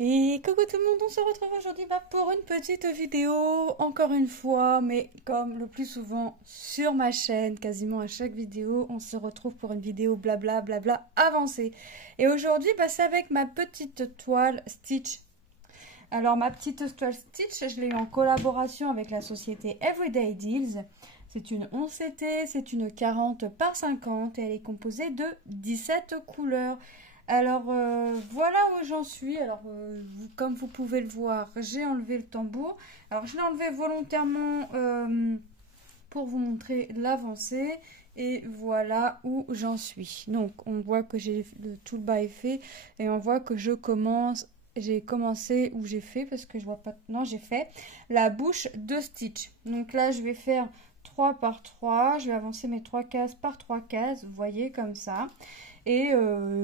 Et coucou tout le monde, on se retrouve aujourd'hui pour une petite vidéo, encore une fois, mais comme le plus souvent sur ma chaîne, quasiment à chaque vidéo, on se retrouve pour une vidéo blabla blabla avancée. Et aujourd'hui, c'est avec ma petite toile Stitch. Alors ma petite toile Stitch, je l'ai eu en collaboration avec la société Everyday Deals. C'est une 11CT, c'est une 40 par 50 et elle est composée de 17 couleurs. Alors voilà où j'en suis. Alors comme vous pouvez le voir, j'ai enlevé le tambour. Alors je l'ai enlevé volontairement pour vous montrer l'avancée. Et voilà où j'en suis. Donc on voit que tout le bas est fait et on voit que j'ai commencé ou j'ai fait parce que je vois pas. Non, j'ai fait la bouche de Stitch. Donc là je vais faire 3 par 3. Je vais avancer mes 3 cases par 3 cases. Vous voyez comme ça. Et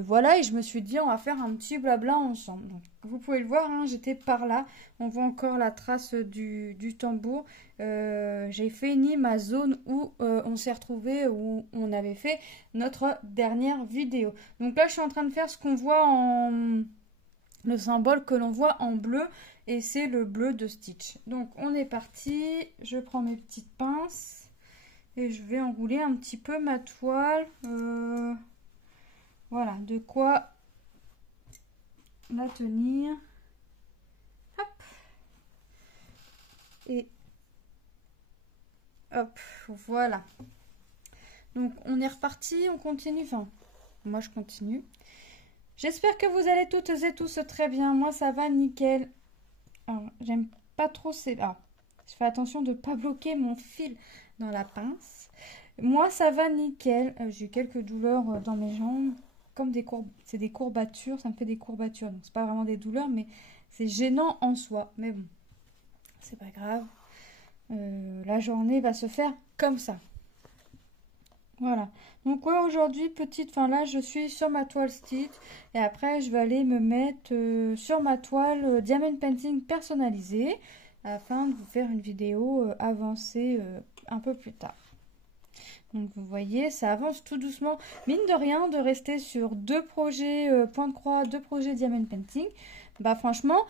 voilà, et je me suis dit, on va faire un petit blabla ensemble. Donc, vous pouvez le voir, hein, j'étais par là. On voit encore la trace du tambour. J'ai fini ma zone où on s'est retrouvé, où on avait fait notre dernière vidéo. Donc là, je suis en train de faire ce qu'on voit le symbole que l'on voit en bleu. Et c'est le bleu de Stitch. Donc, on est parti. Je prends mes petites pinces. Et je vais enrouler un petit peu ma toile. Voilà, de quoi la tenir. Hop. Et hop, voilà. Donc on est reparti, on continue. Enfin, moi je continue. J'espère que vous allez toutes et tous très bien. Moi ça va nickel. Alors, j'aime pas trop ces... Ah, je fais attention de ne pas bloquer mon fil dans la pince. Moi ça va nickel. J'ai quelques douleurs dans mes jambes. Comme c'est des courbatures, ça me fait des courbatures. Donc c'est pas vraiment des douleurs, mais c'est gênant en soi. Mais bon, c'est pas grave. La journée va se faire comme ça. Voilà. Donc ouais, aujourd'hui, enfin là, je suis sur ma toile Stitch. Et après, je vais aller me mettre sur ma toile Diamond Painting personnalisée. Afin de vous faire une vidéo avancée un peu plus tard. Donc vous voyez, ça avance tout doucement. Mine de rien, de rester sur deux projets point de croix, deux projets Diamond Painting. Franchement,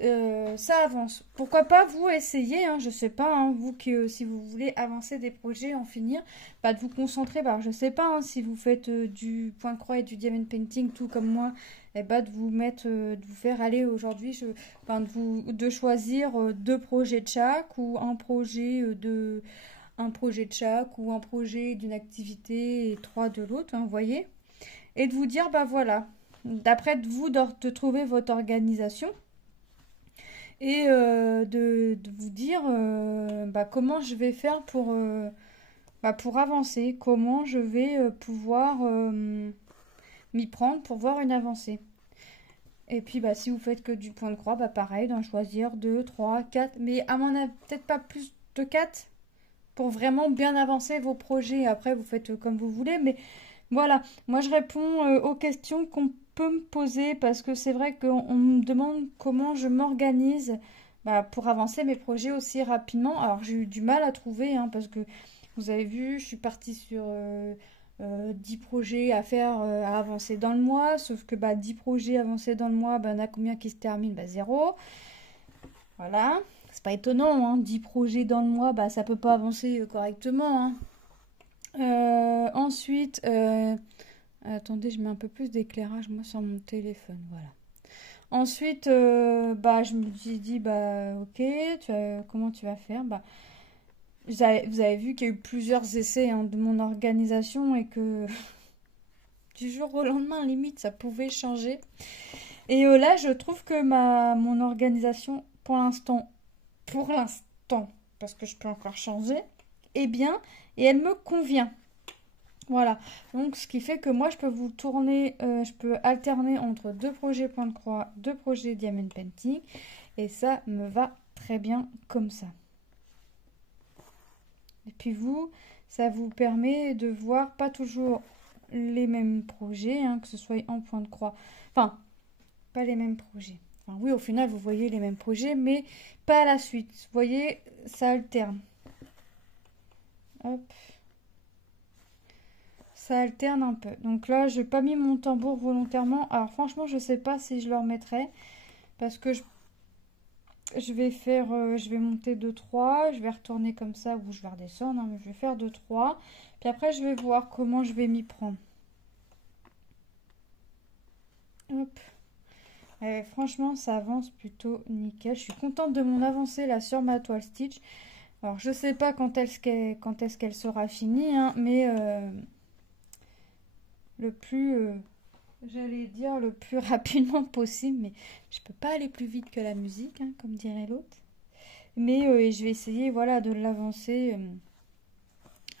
ça avance. Pourquoi pas vous essayer, hein, je sais pas, hein, vous que si vous voulez avancer des projets, en finir, de vous concentrer. Je sais pas, hein, si vous faites du point de croix et du Diamond Painting, tout comme moi, de vous mettre, de vous faire aller aujourd'hui, de choisir deux projets de chaque ou un projet de chaque ou un projet d'une activité et trois de l'autre, hein, vous voyez. Et de vous dire, voilà, d'après vous, de trouver votre organisation et de vous dire comment je vais faire pour avancer, comment je vais pouvoir m'y prendre pour voir une avancée. Et puis si vous faites que du point de croix, pareil, d'en choisir 2, 3, 4, mais à mon avis, peut-être pas plus de 4 pour vraiment bien avancer vos projets. Après, vous faites comme vous voulez, mais voilà. Moi, je réponds aux questions qu'on peut me poser parce que c'est vrai qu'on me demande comment je m'organise pour avancer mes projets aussi rapidement. Alors, j'ai eu du mal à trouver, hein, parce que vous avez vu, je suis partie sur 10 projets à faire, à avancer dans le mois, sauf que 10 projets avancés dans le mois, on a combien qui se terminent? 0. Voilà. C'est pas étonnant, hein, 10 projets dans le mois, ça peut pas avancer correctement, hein. Ensuite, attendez, je mets un peu plus d'éclairage, moi, sur mon téléphone, voilà. Ensuite, je me suis dit, ok, comment tu vas faire? Vous avez vu qu'il y a eu plusieurs essais, hein, de mon organisation et que du jour au lendemain, limite, ça pouvait changer. Et là, je trouve que mon organisation, pour l'instant, parce que je peux encore changer, est bien et elle me convient. Voilà, donc ce qui fait que moi je peux vous tourner, je peux alterner entre deux projets point de croix, deux projets Diamond Painting et ça me va très bien comme ça. Et puis vous, ça vous permet de voir pas toujours les mêmes projets, hein, que ce soit en point de croix, enfin pas les mêmes projets. Enfin, oui, au final, vous voyez les mêmes projets, mais pas à la suite. Vous voyez, ça alterne. Hop. Ça alterne un peu. Donc là, je n'ai pas mis mon tambour volontairement. Alors franchement, je ne sais pas si je le remettrai. parce que je vais faire, je vais monter 2-3, je vais retourner comme ça ou je vais redescendre, hein, mais je vais faire 2-3. Puis après, je vais voir comment je vais m'y prendre. Hop. Franchement, ça avance plutôt nickel. Je suis contente de mon avancée là sur ma toile Stitch. Alors, je sais pas quand est-ce qu'elle sera finie, hein, mais le plus, j'allais dire le plus rapidement possible, mais je peux pas aller plus vite que la musique, hein, comme dirait l'autre. Mais je vais essayer, voilà, de l'avancer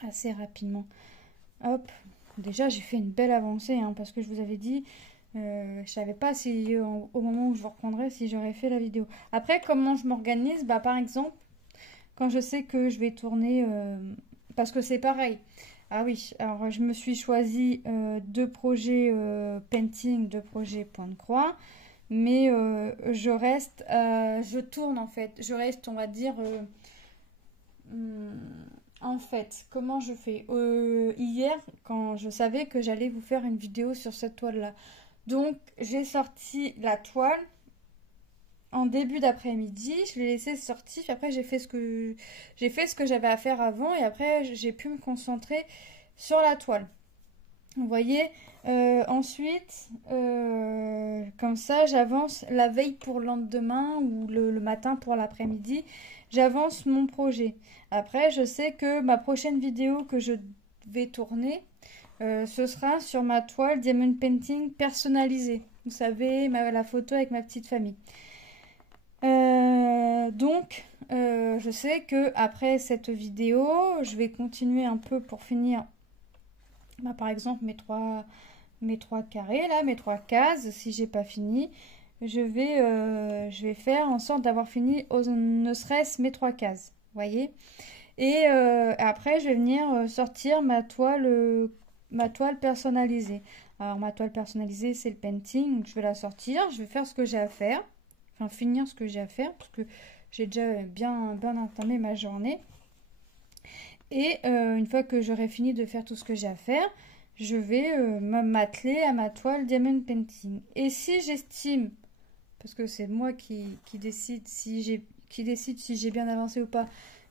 assez rapidement. Hop, déjà j'ai fait une belle avancée, hein, parce que je vous avais dit, je savais pas si au moment où je vous reprendrai, si j'aurais fait la vidéo. Après, comment je m'organise? Bah, par exemple, quand je sais que je vais tourner, parce que c'est pareil. Ah oui, alors je me suis choisi 2 projets painting, 2 projets point de croix, mais je reste, je tourne en fait, je reste, on va dire, hum, en fait, comment je fais? Hier, quand je savais que j'allais vous faire une vidéo sur cette toile-là, donc j'ai sorti la toile en début d'après-midi, je l'ai laissé sortir, puis après j'ai fait ce que j'avais à faire avant et après j'ai pu me concentrer sur la toile. Vous voyez, ensuite, comme ça, j'avance la veille pour le lendemain ou le matin pour l'après-midi. J'avance mon projet. Après, je sais que ma prochaine vidéo que je vais tourner, ce sera sur ma toile Diamond Painting personnalisée. Vous savez, la photo avec ma petite famille. Donc, je sais que après cette vidéo, je vais continuer un peu pour finir, bah, par exemple, mes trois carrés, là, mes 3 cases. Si j'ai pas fini, je vais faire en sorte d'avoir fini, ne serait-ce mes 3 cases. Vous voyez? Et après, je vais venir sortir ma toile personnalisée. Alors, ma toile personnalisée, c'est le painting. Donc, je vais la sortir. Je vais faire ce que j'ai à faire. Enfin, finir ce que j'ai à faire. Parce que j'ai déjà bien entamé ma journée. Et une fois que j'aurai fini de faire tout ce que j'ai à faire, je vais m'atteler à ma toile Diamond Painting. Et si j'estime, parce que c'est moi qui décide si j'ai bien avancé ou pas,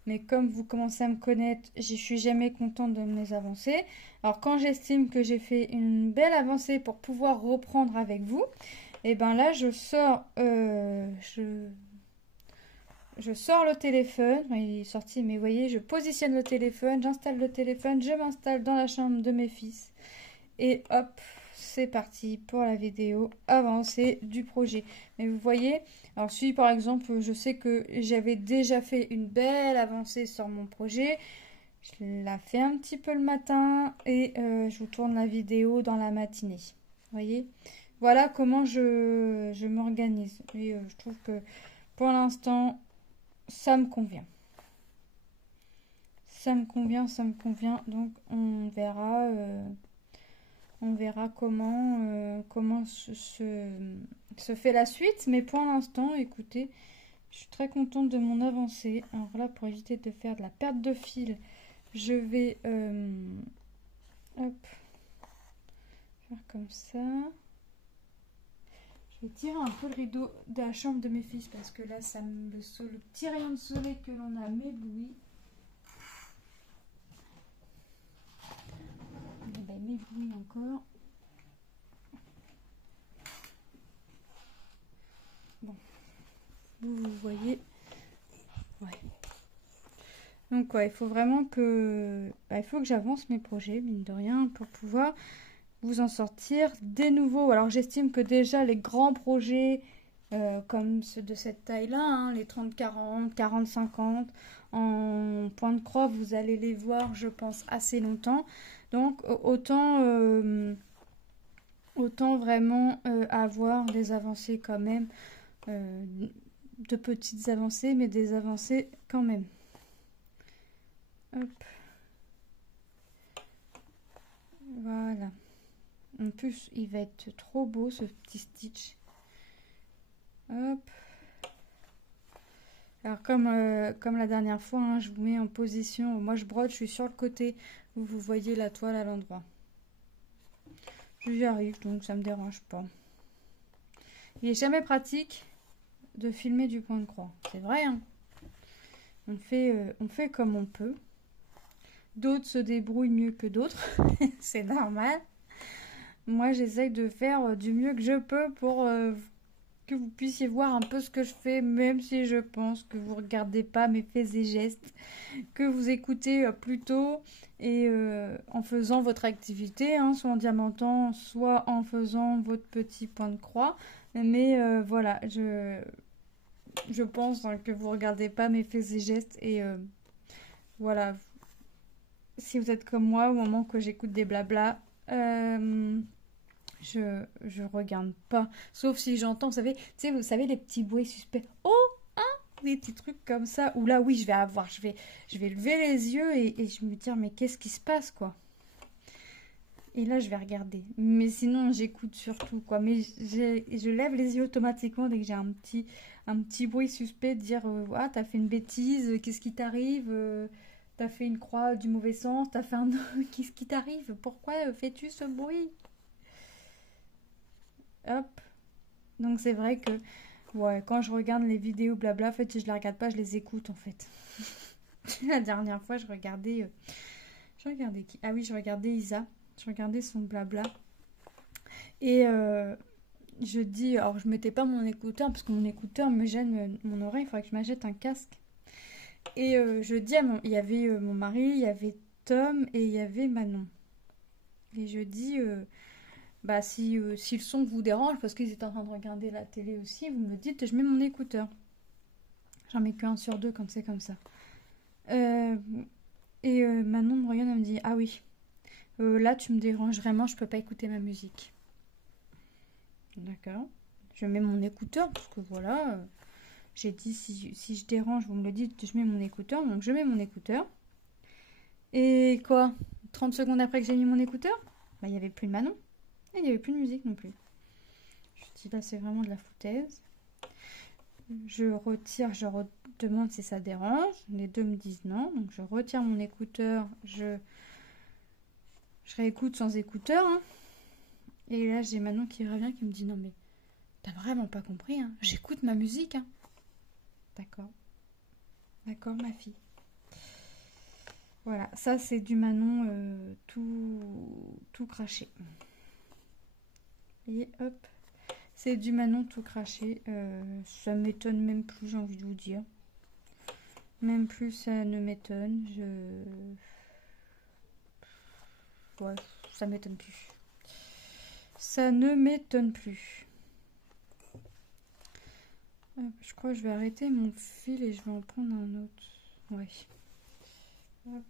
mais comme vous commencez à me connaître, je suis jamais contente de mes avancées. Alors quand j'estime que j'ai fait une belle avancée pour pouvoir reprendre avec vous, et ben là je sors je sors le téléphone, il est sorti, mais vous voyez, je positionne le téléphone, j'installe le téléphone, je m'installe dans la chambre de mes fils. Et hop, c'est parti pour la vidéo avancée du projet. Mais vous voyez, alors si par exemple, je sais que j'avais déjà fait une belle avancée sur mon projet, je la fais un petit peu le matin et je vous tourne la vidéo dans la matinée. Vous voyez, voilà comment je m'organise. Et je trouve que pour l'instant, ça me convient. Ça me convient. Donc on verra comment se fait la suite. Mais pour l'instant, écoutez, je suis très contente de mon avancée. Alors là, pour éviter de faire de la perte de fil, je vais hop, faire comme ça. Je vais tirer un peu le rideau de la chambre de mes fils parce que là, le petit rayon de soleil que l'on a m'éblouit. M'éblouit encore. Bon, vous voyez. Ouais. Donc ouais, il faut vraiment que, il faut que j'avance mes projets, mine de rien, pour pouvoir vous en sortir des nouveaux. Alors j'estime que déjà les grands projets comme ceux de cette taille-là, hein, les 30-40, 40-50, en point de croix, vous allez les voir, je pense, assez longtemps. Donc autant vraiment avoir des avancées quand même, de petites avancées, mais des avancées quand même. Hop. Voilà. En plus, il va être trop beau ce petit Stitch. Hop. Alors comme la dernière fois, hein, je vous mets en position. Moi, je brode, je suis sur le côté où vous voyez la toile à l'endroit. J'y arrive, donc ça me dérange pas. Il est jamais pratique de filmer du point de croix. C'est vrai, hein. On fait comme on peut. D'autres se débrouillent mieux que d'autres. C'est normal. Moi, j'essaye de faire du mieux que je peux pour que vous puissiez voir un peu ce que je fais, même si je pense que vous regardez pas mes faits et gestes, que vous écoutez plutôt et en faisant votre activité, hein, soit en diamantant, soit en faisant votre petit point de croix. Mais voilà, je pense hein, que vous regardez pas mes faits et gestes et voilà. Si vous êtes comme moi au moment que j'écoute des blabla, je regarde pas. Sauf si j'entends, vous savez les petits bruits suspects. Oh, hein, des petits trucs comme ça. Ou là, oui, je vais lever les yeux et je me dire, mais qu'est-ce qui se passe, quoi. Et là, je vais regarder. Mais sinon, j'écoute surtout, quoi. Mais je lève les yeux automatiquement dès que j'ai un petit bruit suspect de dire, ah, t'as fait une bêtise, qu'est-ce qui t'arrive t'as fait une croix du mauvais sens, t'as fait un... Qu'est-ce qui t'arrive? Pourquoi fais-tu ce bruit? Hop. Donc c'est vrai que ouais, quand je regarde les vidéos blabla, en fait, je les regarde pas, je les écoute en fait. La dernière fois, je regardais... je regardais qui? Ah oui, je regardais Isa. Je regardais son blabla. Et je dis... Alors, je mettais pas mon écouteur, parce que mon écouteur me gêne mon oreille. Il faudrait que je m'achète un casque. Et je dis à mon... Il y avait mon mari, il y avait Tom et il y avait Manon. Et je dis... bah si le son vous dérange, parce qu'ils étaient en train de regarder la télé aussi, vous me dites, je mets mon écouteur. J'en mets qu'un sur deux quand c'est comme ça. Et Manon me regarde, elle me dit, ah oui, là tu me déranges vraiment, je peux pas écouter ma musique. D'accord. Je mets mon écouteur, parce que voilà, j'ai dit, si je dérange, vous me le dites, je mets mon écouteur, donc je mets mon écouteur. Et quoi 30 secondes après que j'ai mis mon écouteur, bah il n'y avait plus de Manon. Et il n'y avait plus de musique non plus. Je dis là c'est vraiment de la foutaise. Je retire, je demande si ça dérange. Les deux me disent non. Donc je retire mon écouteur. Je réécoute sans écouteur. Hein. Et là j'ai Manon qui revient qui me dit non mais t'as vraiment pas compris. Hein. J'écoute ma musique. Hein. D'accord. D'accord ma fille. Voilà, ça c'est du Manon tout craché. Et hop, c'est du Manon tout craché. Ça m'étonne même plus, j'ai envie de vous dire. Même plus, ça ne m'étonne. Ouais, ça m'étonne plus. Ça ne m'étonne plus. Hop, je crois que je vais arrêter mon fil et je vais en prendre un autre. Ouais. Hop.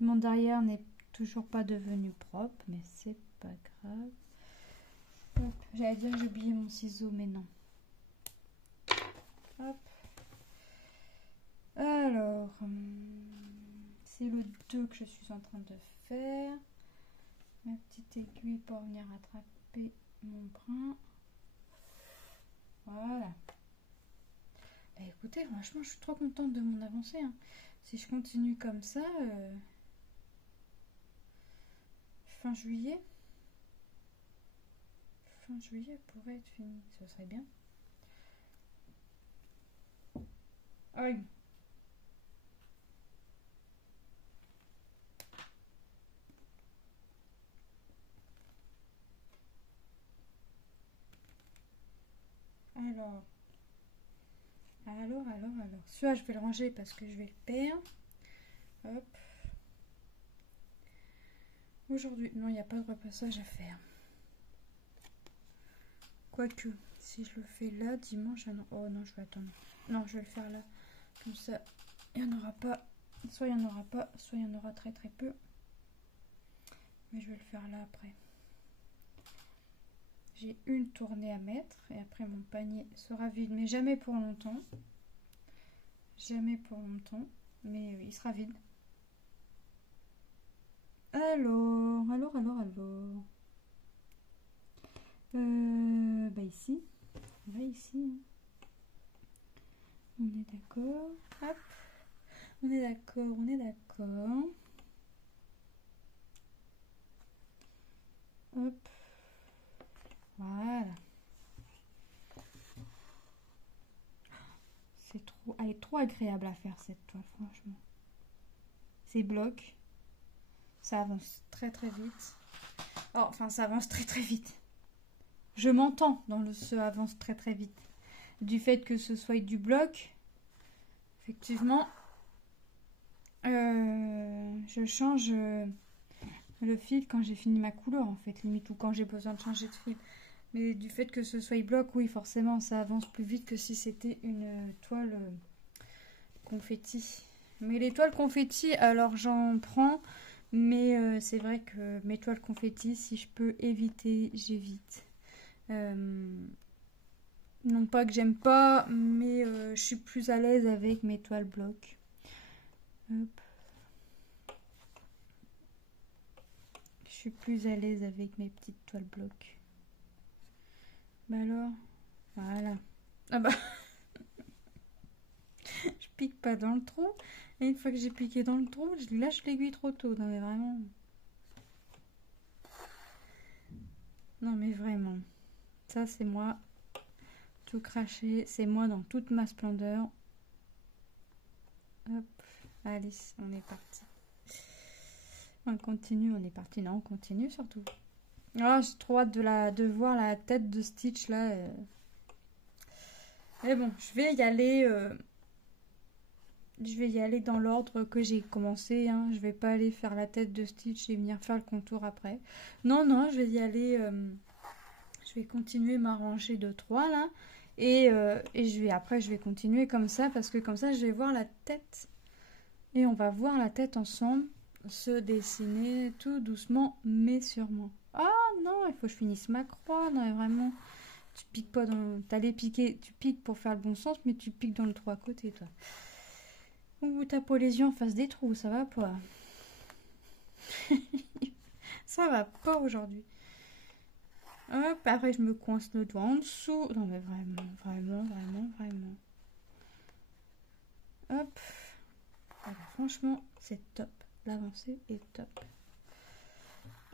Mon derrière n'est toujours pas devenu propre, mais c'est pas grave. J'allais dire que j'ai oublié mon ciseau, mais non. Hop. Alors, c'est le 2 que je suis en train de faire. Ma petite aiguille pour venir attraper mon brin. Voilà. Bah, écoutez, franchement, je suis trop contente de mon avancée. Hein. Si je continue comme ça, fin juillet pourrait être fini. Ce serait bien. Aïe. Alors. Celui-là, je vais le ranger parce que je vais le perdre. Hop. Aujourd'hui, non, il n'y a pas de repassage à faire. Quoique, si je le fais là, dimanche, oh non, je vais attendre. Non, je vais le faire là. Comme ça, il n'y en aura pas. Soit il n'y en aura pas, soit il y en aura très très peu. Mais je vais le faire là après. J'ai une tournée à mettre et après mon panier sera vide, mais jamais pour longtemps. Jamais pour longtemps, mais il sera vide. Alors. Bah ici. Là, ici. On est d'accord. Hop. On est d'accord. Hop. Voilà. trop agréable à faire cette toile, franchement. Ces blocs, ça avance très très vite. Oh, enfin, ça avance très très vite. Je m'entends dans le ce avance très très vite. Du fait que ce soit du bloc, effectivement, je change le fil quand j'ai fini ma couleur, en fait, limite, ou quand j'ai besoin de changer de fil. Mais du fait que ce soit bloc, oui, forcément, ça avance plus vite que si c'était une toile confetti. Mais les toiles confetti, alors j'en prends, mais c'est vrai que mes toiles confetti, si je peux éviter, j'évite. Non pas que j'aime pas, mais je suis plus à l'aise avec mes toiles blocs. Hop. Je suis plus à l'aise avec mes petites toiles blocs. Bah alors, voilà. Ah bah, je pique pas dans le trou. Et une fois que j'ai piqué dans le trou, je lâche l'aiguille trop tôt. Non mais vraiment. Non mais vraiment. Ça c'est moi. Tout craché. C'est moi dans toute ma splendeur. Hop. Allez, on est parti. On continue, on est parti. Non, on continue surtout. Ah, j'ai trop hâte de voir la tête de Stitch là. Mais bon, je vais y aller. Je vais y aller dans l'ordre que j'ai commencé. Hein. Je vais pas aller faire la tête de Stitch et venir faire le contour après. Non, non, je vais y aller. Je vais continuer ma rangée de 3 là. Et après, je vais continuer comme ça parce que comme ça, je vais voir la tête. Et on va voir la tête ensemble se dessiner tout doucement mais sûrement. Ah non, il faut que je finisse ma croix. Non, mais vraiment, tu piques pas dans... T'allais piquer, tu piques pour faire le bon sens, mais tu piques dans le trou à côté, toi. Ou t'as pas les yeux en face des trous, ça va pas. Ça va pas aujourd'hui. Hop, après je me coince le doigt en dessous. Non mais vraiment. Hop. Alors, franchement, c'est top. L'avancée est top.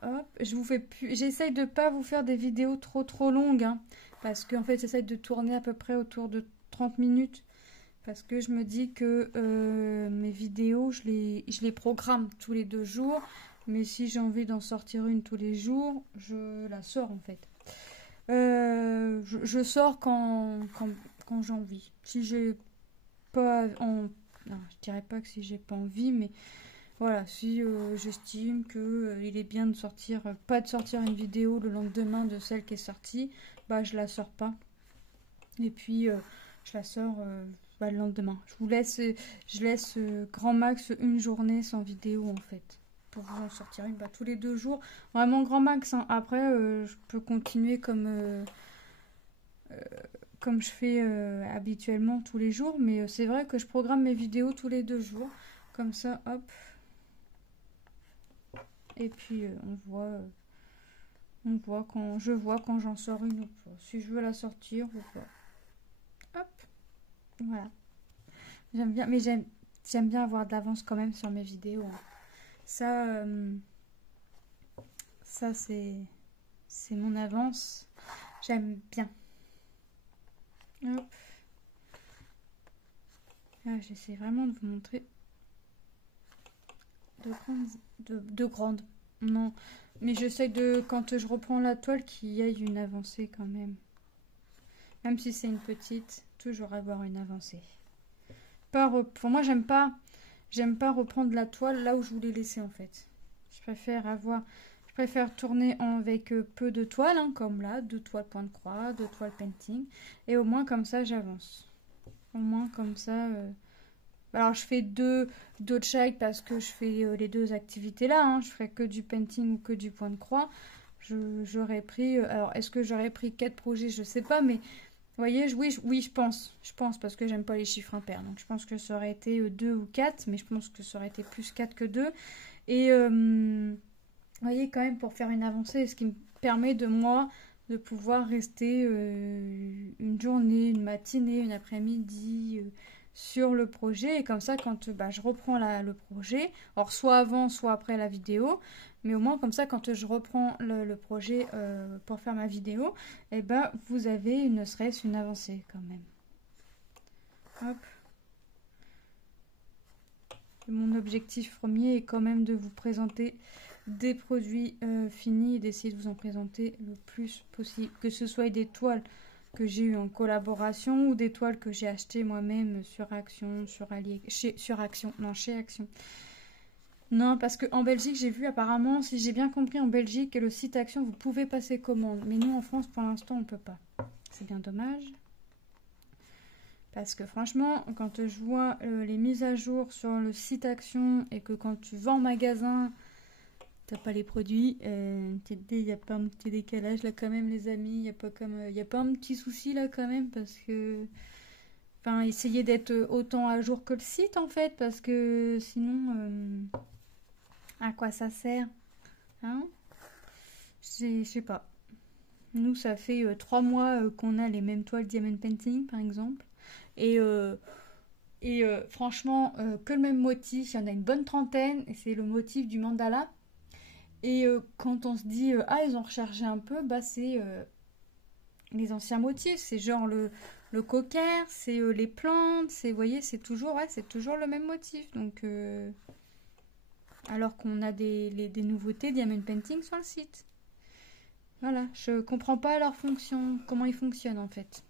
Hop, j'essaye de pas vous faire des vidéos trop longues, hein, parce qu'en fait, j'essaye de tourner à peu près autour de 30 minutes, parce que je me dis que mes vidéos, je les programme tous les 2 jours, mais si j'ai envie d'en sortir une tous les jours, je la sors en fait. Je sors quand j'ai envie. Si j'ai pas non, je dirais pas que si j'ai pas envie, mais voilà, si j'estime que il est bien de sortir, pas de sortir une vidéo le lendemain de celle qui est sortie, bah je la sors pas. Et puis je la sors le lendemain. Je laisse grand max une journée sans vidéo en fait. Pour vous en sortir une tous les 2 jours. Vraiment grand max. Hein. Après, je peux continuer comme je fais habituellement tous les jours. Mais c'est vrai que je programme mes vidéos tous les 2 jours. Comme ça, hop. Et puis je vois quand j'en sors une ou pas. Si je veux la sortir ou pas. Hop. Voilà. J'aime bien, mais j'aime bien avoir de l'avance quand même sur mes vidéos. Hein. Ça c'est mon avance. J'aime bien. Hop. Là, j'essaie vraiment de vous montrer de grandes. Non, mais j'essaie de, quand je reprends la toile, qu'il y ait une avancée quand même. Même si c'est une petite, toujours avoir une avancée. Pour moi, j'aime pas reprendre la toile là où je voulais laisser en fait. Je préfère tourner avec peu de toiles, hein, comme là, 2 toiles point de croix, 2 toiles painting, et au moins comme ça j'avance. Au moins comme ça. Alors je fais deux de chaque parce que je fais les 2 activités là. Hein. Je ferai que du painting ou que du point de croix. J'aurais pris. Alors est-ce que j'aurais pris 4 projets? Je sais pas, mais vous voyez, oui, je pense. Je pense parce que j'aime pas les chiffres impairs. Donc je pense que ça aurait été 2 ou 4, mais je pense que ça aurait été plus 4 que 2. Et vous voyez, quand même, pour faire une avancée, ce qui me permet de moi de pouvoir rester une journée, une matinée, une après-midi sur le projet. Et comme ça, quand je reprends le projet, alors soit avant, soit après la vidéo, mais au moins comme ça, quand je reprends le projet pour faire ma vidéo, et vous avez ne serait-ce une avancée quand même. Hop. Mon objectif premier est quand même de vous présenter des produits finis et d'essayer de vous en présenter le plus possible. Que ce soit des toiles que j'ai eues en collaboration ou des toiles que j'ai achetées moi-même sur Action, sur Action, non, chez Action. Non, parce qu'en Belgique, j'ai vu apparemment, si j'ai bien compris, en Belgique, le site Action, vous pouvez passer commande. Mais nous, en France, pour l'instant, on ne peut pas. C'est bien dommage. Parce que franchement, quand je vois les mises à jour sur le site Action et que quand tu vas en magasin, t'as pas les produits, il n'y a pas un petit décalage là quand même, les amis. Il y a pas un petit souci là quand même parce que... Enfin, essayez d'être autant à jour que le site en fait parce que sinon... à quoi ça sert? Hein? Je sais pas. Nous, ça fait 3 mois qu'on a les mêmes toiles Diamond Painting, par exemple. Et franchement, que le même motif, il y en a une bonne trentaine. Et c'est le motif du mandala. Et quand on se dit, ah, ils ont rechargé un peu, bah c'est les anciens motifs. C'est genre le cocker, c'est les plantes. Vous voyez, c'est toujours le même motif. Donc... alors qu'on a des nouveautés Diamond Painting sur le site. Voilà, je comprends pas leur fonction, comment ils fonctionnent en fait.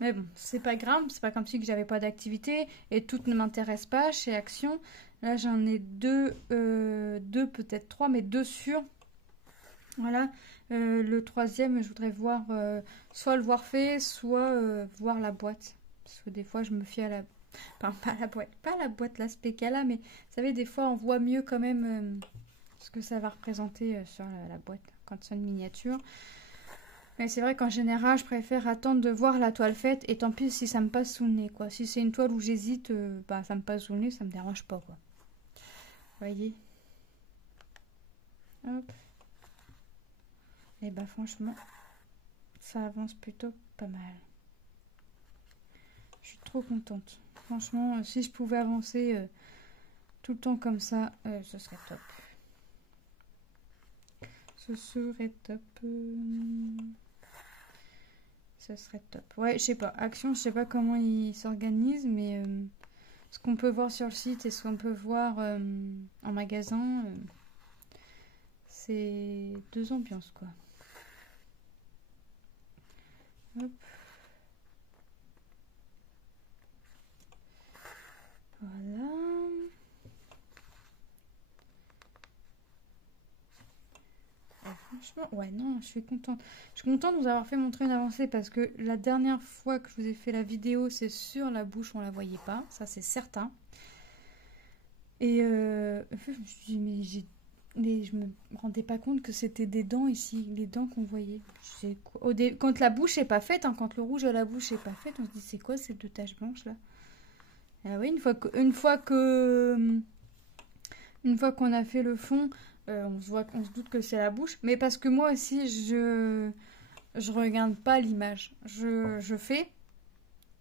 Mais bon, c'est pas grave, c'est pas comme si que j'avais pas d'activité et toutes ne m'intéressent pas chez Action. Là, j'en ai deux peut-être trois, mais deux sûrs. Voilà, le troisième, je voudrais voir soit le voir fait, soit voir la boîte. Parce que des fois, je me fie à la... Enfin, pas la boîte, l'aspect qu'elle a, mais vous savez, des fois, on voit mieux quand même ce que ça va représenter sur la boîte quand c'est une miniature. Mais c'est vrai qu'en général, je préfère attendre de voir la toile faite et tant pis si ça me passe sous le nez, quoi. Si c'est une toile où j'hésite, bah ça me passe sous le nez, ça me dérange pas, quoi. Vous voyez? Hop. Et bah franchement, ça avance plutôt pas mal. Je suis trop contente. Franchement, si je pouvais avancer tout le temps comme ça, ce serait top. Ce serait top. Ce serait top. Ouais, je sais pas. Action, je sais pas comment ils s'organisent, mais ce qu'on peut voir sur le site et ce qu'on peut voir en magasin, c'est deux ambiances, quoi. Hop. Voilà. Franchement, ouais, non, je suis contente. Je suis contente de vous avoir fait montrer une avancée parce que la dernière fois que je vous ai fait la vidéo, c'est sur la bouche, on la voyait pas, ça c'est certain. Et je me suis dit, mais je me rendais pas compte que c'était des dents ici, les dents qu'on voyait. Quand la bouche est pas faite, hein, quand le rouge à la bouche est pas fait, on se dit c'est quoi ces deux taches blanches là? Ah oui, une fois qu'on a fait le fond, on se doute que c'est la bouche. Mais parce que moi aussi, je regarde pas l'image. Je fais,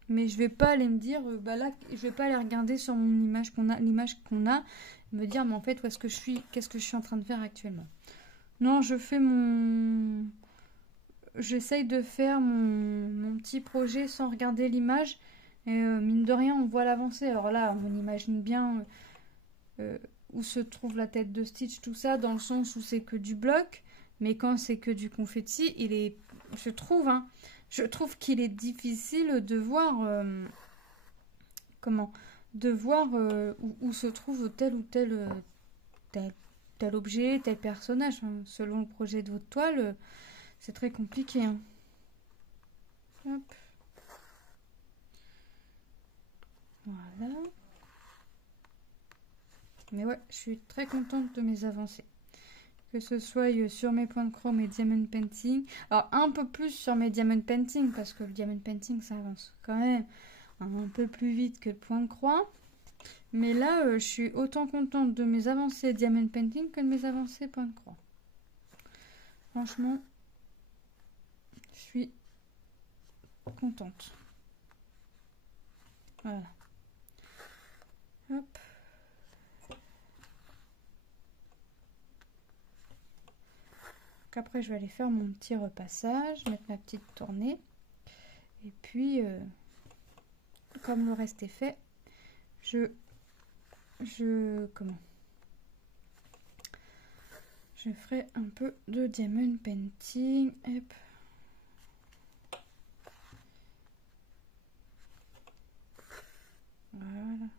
mais je vais pas aller me dire, bah là, je vais pas aller regarder sur mon l'image qu'on a, me dire, mais en fait, où est-ce que je suis, qu'est-ce que je suis en train de faire actuellement. Non, j'essaye de faire mon petit projet sans regarder l'image. Et mine de rien, on voit l'avancée. Alors là, on imagine bien où se trouve la tête de Stitch, tout ça, dans le sens où c'est que du bloc. Mais quand c'est que du confetti, je trouve qu'il est difficile de voir où se trouve tel ou tel objet, tel personnage. Hein. Selon le projet de votre toile, c'est très compliqué. Hein. Hop. Voilà. Mais ouais, je suis très contente de mes avancées. Que ce soit sur mes points de chrome et Diamond Painting. Alors, un peu plus sur mes Diamond Painting, parce que le Diamond Painting, ça avance quand même un peu plus vite que le point de croix. Mais là, je suis autant contente de mes avancées Diamond Painting que de mes avancées point de croix. Franchement, je suis contente. Voilà. Hop. Après, je vais aller faire mon petit repassage, mettre ma petite tournée. Et puis, comme le reste est fait, comment? Je ferai un peu de diamond painting. Hop. Voilà. En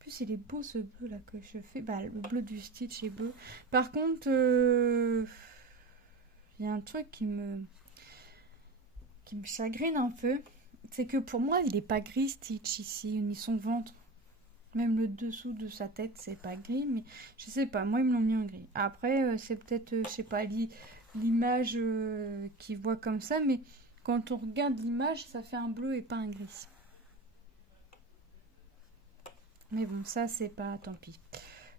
plus, il est beau ce bleu là que je fais. Bah, le bleu du Stitch est beau. Par contre, il y a un truc qui me chagrine un peu. C'est que pour moi, il n'est pas gris Stitch ici, ni son ventre. Même le dessous de sa tête, c'est pas gris, mais je sais pas, moi ils me l'ont mis en gris. Après, c'est peut-être, je sais pas, l'image qu'ils voient comme ça, mais quand on regarde l'image, ça fait un bleu et pas un gris. Mais bon, ça c'est pas, tant pis.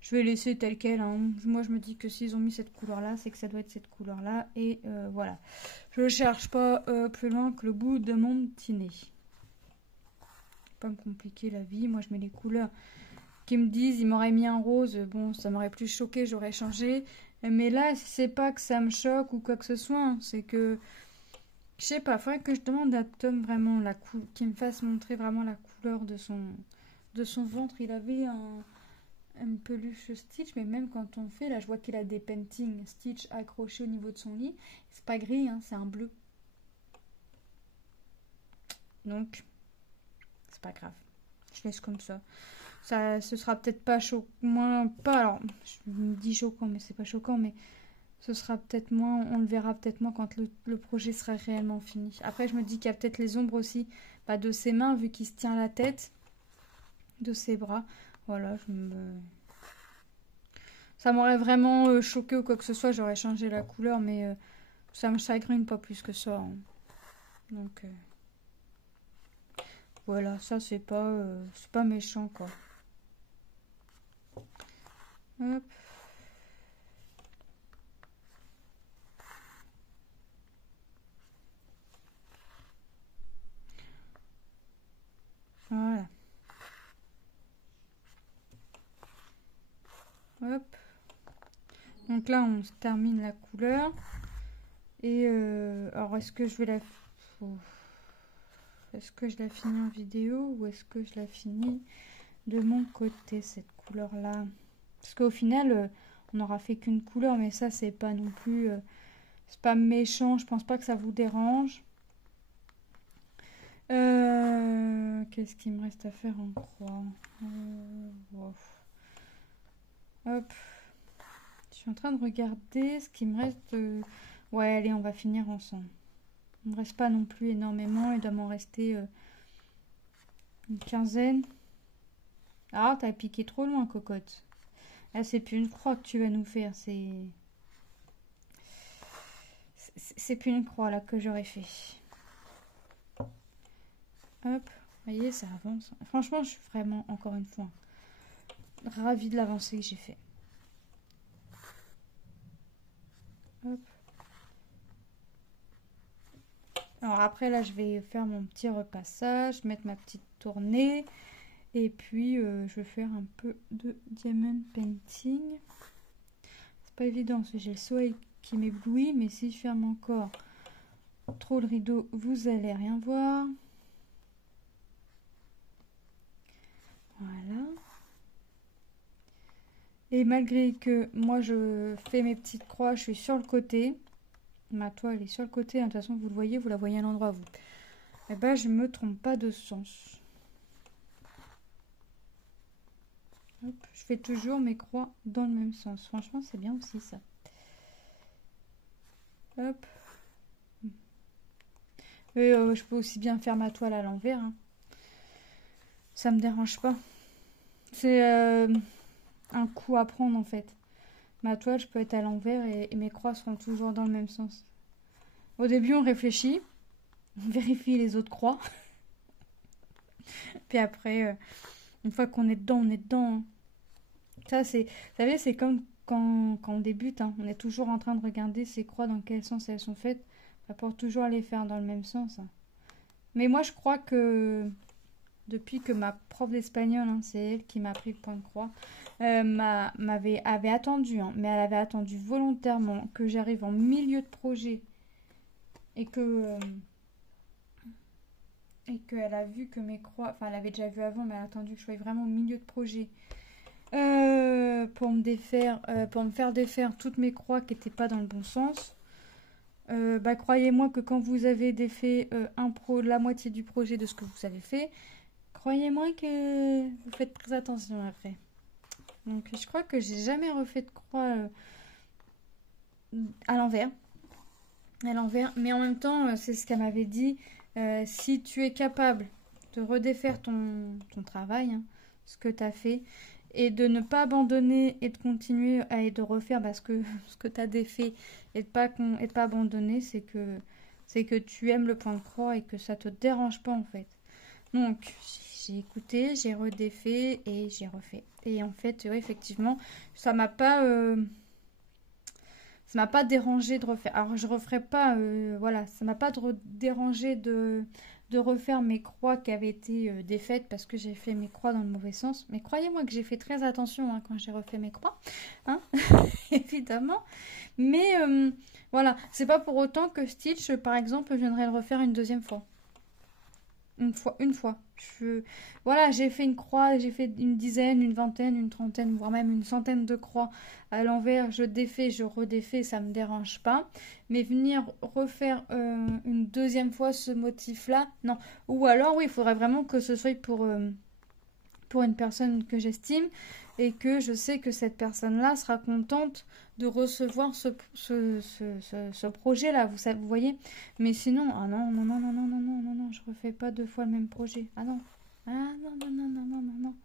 Je vais laisser tel quel, hein. Moi je me dis que s'ils ont mis cette couleur-là, c'est que ça doit être cette couleur-là, et voilà. Je cherche pas plus loin que le bout de mon petit nez. Pas me compliquer la vie, moi je mets les couleurs qui me disent, ils m'auraient mis un rose, bon ça m'aurait plus choqué, j'aurais changé, mais là c'est pas que ça me choque ou quoi que ce soit, hein. C'est que je sais pas, faudrait que je demande à Tom vraiment qu'il me fasse montrer vraiment la couleur de son ventre. Il avait une peluche Stitch, mais même quand on fait, là je vois qu'il a des paintings Stitch accrochés au niveau de son lit, c'est pas gris, hein, c'est un bleu, donc c'est pas grave, je laisse comme ça. Ça, ce sera peut-être pas choquant, moins pas, alors je me dis choquant, mais c'est pas choquant, mais ce sera peut-être moins, on le verra peut-être moins quand le projet sera réellement fini. Après, je me dis qu'il y a peut-être les ombres aussi, bah, de ses mains, vu qu'il se tient la tête, de ses bras. Voilà, ça m'aurait vraiment choqué ou quoi que ce soit, j'aurais changé la couleur, mais ça me chagrine pas plus que ça, hein. Donc, voilà, ça c'est pas méchant, quoi. Hop. Voilà. Hop. Donc là, on termine la couleur. Et alors, est-ce que je vais est-ce que je la finis en vidéo ou est-ce que je la finis de mon côté, cette couleur-là? Parce qu'au final, on n'aura fait qu'une couleur, mais ça, c'est pas non plus... c'est pas méchant, je pense pas que ça vous dérange. Qu'est-ce qu'il me reste à faire en croix? Hop. Je suis en train de regarder ce qui me reste. Ouais, allez, on va finir ensemble. Il ne me reste pas non plus énormément. Il doit m'en rester une quinzaine. Ah, t'as piqué trop loin, cocotte. Ah, c'est plus une croix que tu vas nous faire. C'est plus une croix là que j'aurais fait. Hop. Vous voyez, ça avance. Franchement, je suis vraiment, encore une fois, ravie de l'avancée que j'ai fait. Hop. Alors après, là, je vais faire mon petit repassage, mettre ma petite tournée. Et puis, je vais faire un peu de diamond painting. C'est pas évident, parce que j'ai le soleil qui m'éblouit. Mais si je ferme encore trop le rideau, vous allez rien voir. Voilà. Et malgré que moi, je fais mes petites croix, je suis sur le côté. Ma toile est sur le côté. De toute façon, vous le voyez, vous la voyez à l'endroit, vous. Et ben, je me trompe pas de sens. Hop, je fais toujours mes croix dans le même sens. Franchement, c'est bien aussi, ça. Hop. Et je peux aussi bien faire ma toile à l'envers, hein. Ça me dérange pas. C'est un coup à prendre, en fait. Ma toile, je peux être à l'envers et mes croix seront toujours dans le même sens. Au début, on réfléchit. On vérifie les autres croix. Puis après, une fois qu'on est dedans, on est dedans, hein. Ça, c'est... Vous savez, c'est comme quand on débute, hein. On est toujours en train de regarder ces croix, dans quel sens elles sont faites, pour toujours les faire dans le même sens, hein. Mais moi, je crois que depuis que ma prof d'espagnol, hein, c'est elle qui m'a appris le point de croix, avait attendu, hein, mais elle avait attendu volontairement que j'arrive en milieu de projet et que et qu'elle a vu que mes croix, enfin elle avait déjà vu avant, mais elle a attendu que je sois vraiment au milieu de projet pour me défaire, pour me faire défaire toutes mes croix qui n'étaient pas dans le bon sens. Bah, croyez-moi que quand vous avez défait la moitié du projet de ce que vous avez fait, croyez-moi que vous faites très attention après. Donc je crois que j'ai jamais refait de croix à l'envers. À l'envers, mais en même temps, c'est ce qu'elle m'avait dit. Si tu es capable de redéfaire ton travail, hein, ce que tu as fait, et de ne pas abandonner et de continuer et de refaire parce que ce que tu as défait et de pas abandonner, c'est que tu aimes le point de croix et que ça te dérange pas en fait. Donc j'ai écouté, j'ai redéfait et j'ai refait. Et en fait, ouais, effectivement, ça m'a pas dérangé de refaire. Alors je referai pas, voilà, ça m'a pas dérangé de refaire mes croix qui avaient été défaites parce que j'ai fait mes croix dans le mauvais sens. Mais croyez-moi que j'ai fait très attention hein, quand j'ai refait mes croix, hein, évidemment. Mais voilà, c'est pas pour autant que Stitch, par exemple, je viendrai le refaire une deuxième fois. Une fois. Voilà, j'ai fait une croix, j'ai fait une dizaine, une vingtaine, une trentaine, voire même une centaine de croix à l'envers. Je défais, je redéfais, ça me dérange pas. Mais venir refaire une deuxième fois ce motif-là, non. Ou alors, oui, il faudrait vraiment que ce soit pour une personne que j'estime et que je sais que cette personne-là sera contente de recevoir ce projet-là, vous voyez. Mais sinon, ah non, non, non, non, non, non, non, non, non, je refais pas deux fois le même projet. Ah non. Ah non, non, non, non, non, non, non.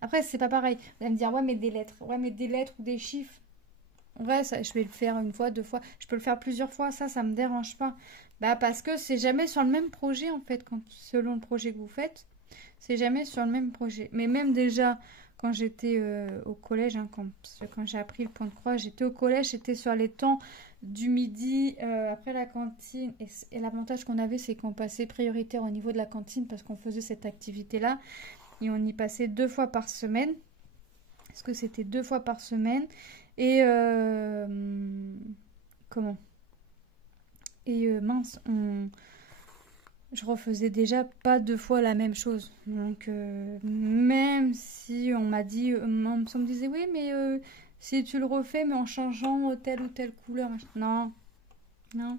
Après, c'est pas pareil. Vous allez me dire, ouais, mais des lettres. Ouais, mais des lettres ou des chiffres. Ouais, ça, je vais le faire une fois, deux fois. Je peux le faire plusieurs fois, ça me dérange pas. Bah, parce que c'est jamais sur le même projet, en fait, selon le projet que vous faites. C'est jamais sur le même projet. Mais même déjà, quand j'étais au collège, hein, quand j'ai appris le point de croix, j'étais au collège, j'étais sur les temps du midi, après la cantine. Et l'avantage qu'on avait, c'est qu'on passait prioritaire au niveau de la cantine parce qu'on faisait cette activité-là. Et on y passait 2 fois par semaine. Parce que c'était 2 fois par semaine. Et comment? Et mince, je refaisais déjà pas 2 fois la même chose. Donc, même si on m'a dit, on me disait, oui, mais si tu le refais, mais en changeant telle ou telle couleur. Non, non,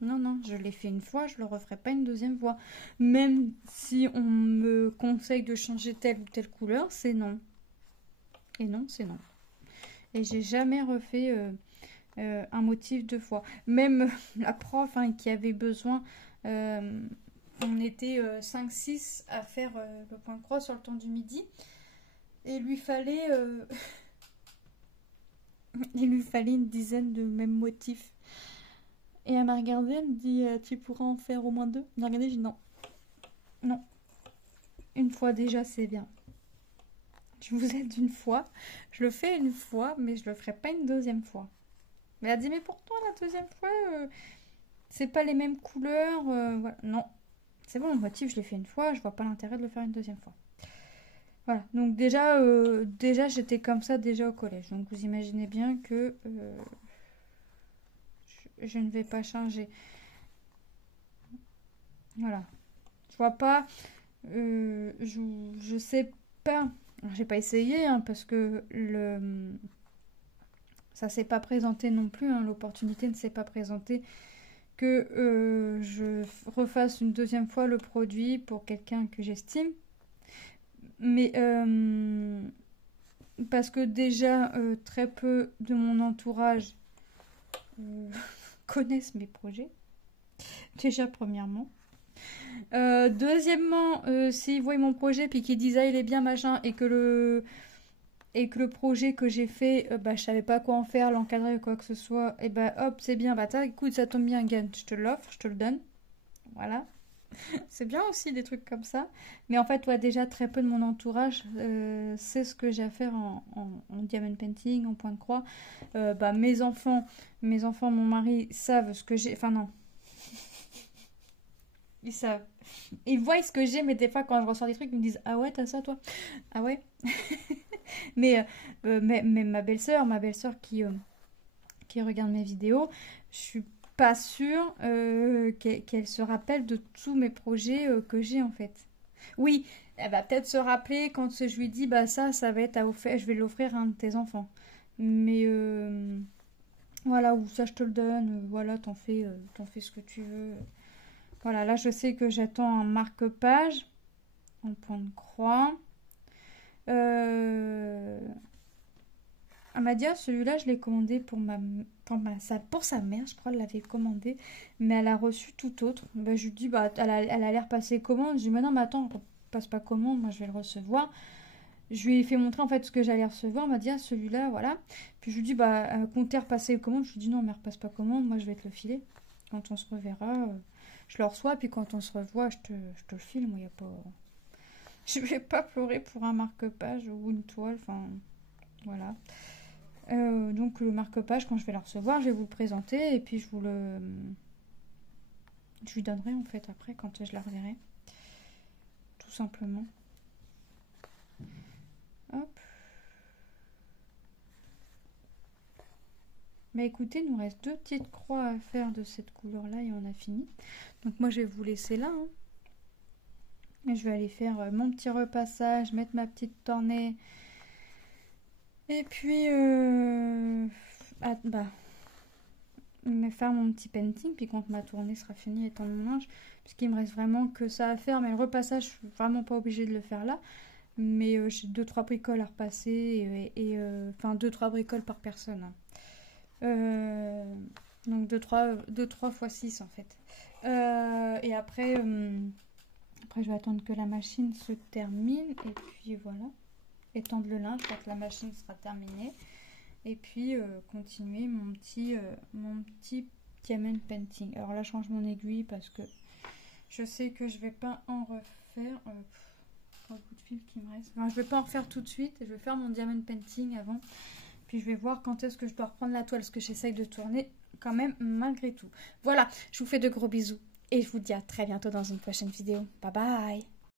non, non, je l'ai fait une fois, je le referai pas une deuxième fois. Même si on me conseille de changer telle ou telle couleur, c'est non. Et non, c'est non. Et j'ai jamais refait un motif 2 fois. Même la prof hein, qui avait besoin, on était 5-6 à faire le point de croix sur le temps du midi. Et il lui fallait une dizaine de mêmes motifs. Et elle m'a regardée, elle me dit tu pourras en faire au moins 2. J'ai regardé, j'ai dit non. Non. Une fois déjà, c'est bien. Je vous aide une fois. Je le fais une fois, mais je le ferai pas une deuxième fois. Mais elle a dit mais pourtant la deuxième fois, c'est pas les mêmes couleurs. Voilà. Non. C'est bon, le motif, je l'ai fait une fois, je vois pas l'intérêt de le faire une deuxième fois. Voilà, donc déjà j'étais comme ça déjà au collège. Donc vous imaginez bien que je ne vais pas changer. Voilà. Je vois pas, je sais pas. J'ai pas essayé hein, parce que ça s'est pas présenté non plus. Hein, l'opportunité ne s'est pas présentée que je refasse une deuxième fois le produit pour quelqu'un que j'estime. Mais parce que déjà très peu de mon entourage connaissent mes projets. Déjà premièrement. Deuxièmement, s'ils voient mon projet puis qu'ils disent ah il est bien machin et que le projet que j'ai fait, je savais pas quoi en faire, l'encadrer ou quoi que ce soit, et hop c'est bien, écoute ça tombe bien Gan, je te l'offre, je te le donne. Voilà. C'est bien aussi des trucs comme ça. Mais en fait, ouais, déjà très peu de mon entourage sait ce que j'ai à faire en diamond painting, en point de croix. Mes enfants, mon mari savent ce que j'ai. Enfin non. Ils savent. Ils voient ce que j'ai, mais des fois quand je ressors des trucs, ils me disent ah ouais, t'as ça toi? Ah ouais? mais ma belle-sœur qui regarde mes vidéos, je suis pas sûre qu'elle se rappelle de tous mes projets que j'ai en fait. Oui, elle va peut-être se rappeler quand je lui dis bah ça va être à offrir, je vais l'offrir à un de tes enfants. Mais voilà, ou ça je te le donne, voilà, t'en fais ce que tu veux. Voilà, là je sais que j'attends un marque-page en point de croix. Elle m'a dit, ah, celui-là, je l'ai commandé pour sa mère, je crois, elle l'avait commandé, mais elle a reçu tout autre. Ben, je lui dis, bah, elle a l'air passée commande. Je lui dis, mais non, mais attends, on passe pas commande, moi je vais le recevoir. Je lui ai fait montrer en fait ce que j'allais recevoir. Elle m'a dit, ah, celui-là, voilà. Puis je lui dis, bah, comptez repasser commande. Je lui dis, non, mais repasse pas commande, moi je vais te le filer. Quand on se reverra, je le reçois, puis quand on se revoit, je te le file. Moi, y a pas. Je vais pas pleurer pour un marque-page ou une toile, enfin, voilà. Donc le marque-page, quand je vais le recevoir, je vais vous le présenter et puis je lui donnerai en fait après quand je la reverrai. Tout simplement. Hop. Bah écoutez, il nous reste 2 petites croix à faire de cette couleur-là et on a fini. Donc moi je vais vous laisser là. Hein. Et je vais aller faire mon petit repassage, mettre ma petite tornée. Et puis, faire mon petit painting. Puis quand ma tournée sera finie, étendre mon linge. Puisqu'il me reste vraiment que ça à faire. Mais le repassage, je suis vraiment pas obligée de le faire là. Mais j'ai 2-3 bricoles à repasser. Enfin, 2-3 bricoles par personne. Hein. Donc 2-3 fois 6 en fait. Et après, je vais attendre que la machine se termine. Et puis voilà. Étendre le linge quand la machine sera terminée. Et puis continuer mon petit diamond painting. Alors là, je change mon aiguille parce que je sais que je vais pas en refaire. Un bout de fil qui me reste. Enfin, je vais pas en refaire tout de suite. Je vais faire mon diamond painting avant. Puis je vais voir quand est-ce que je dois reprendre la toile. Parce que j'essaye de tourner quand même malgré tout. Voilà, je vous fais de gros bisous. Et je vous dis à très bientôt dans une prochaine vidéo. Bye bye!